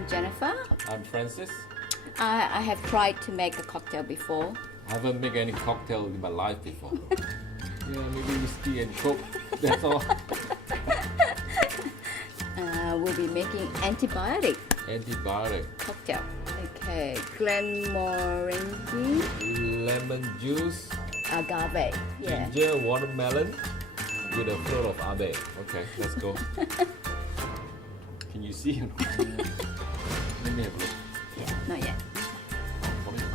I'm Jennifer. I'm Francis. I have tried to make a cocktail before. I haven't made any cocktail in my life before. Yeah, maybe whiskey and coke. That's all. We'll be making antibiotic Antibiotic. cocktail. Okay, Glenmorangie, Lemon juice, agave. Yeah. ginger, watermelon with a float of agave. Okay, let's go. Can you see him? Let me have a look. Yeah, not yet. What is it?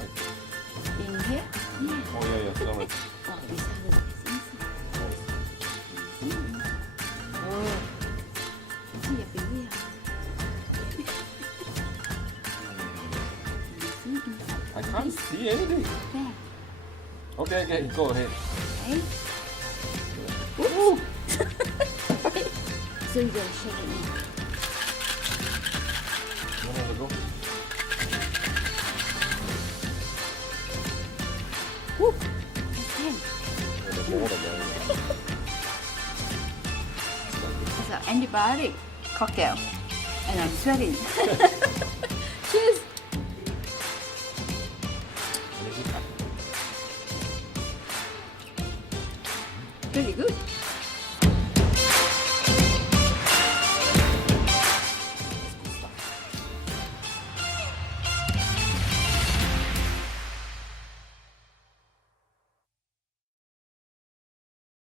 In here? Yeah. Oh yeah, sorry. Oh, this has Oh. See, I've been here. I can't see anything. There. Okay, go ahead. Okay. Ooh. So you're gonna shake it now. You want to go? Woo. Okay. There's water there. It's an antibiotic cocktail. And I'm sweating. Cheers.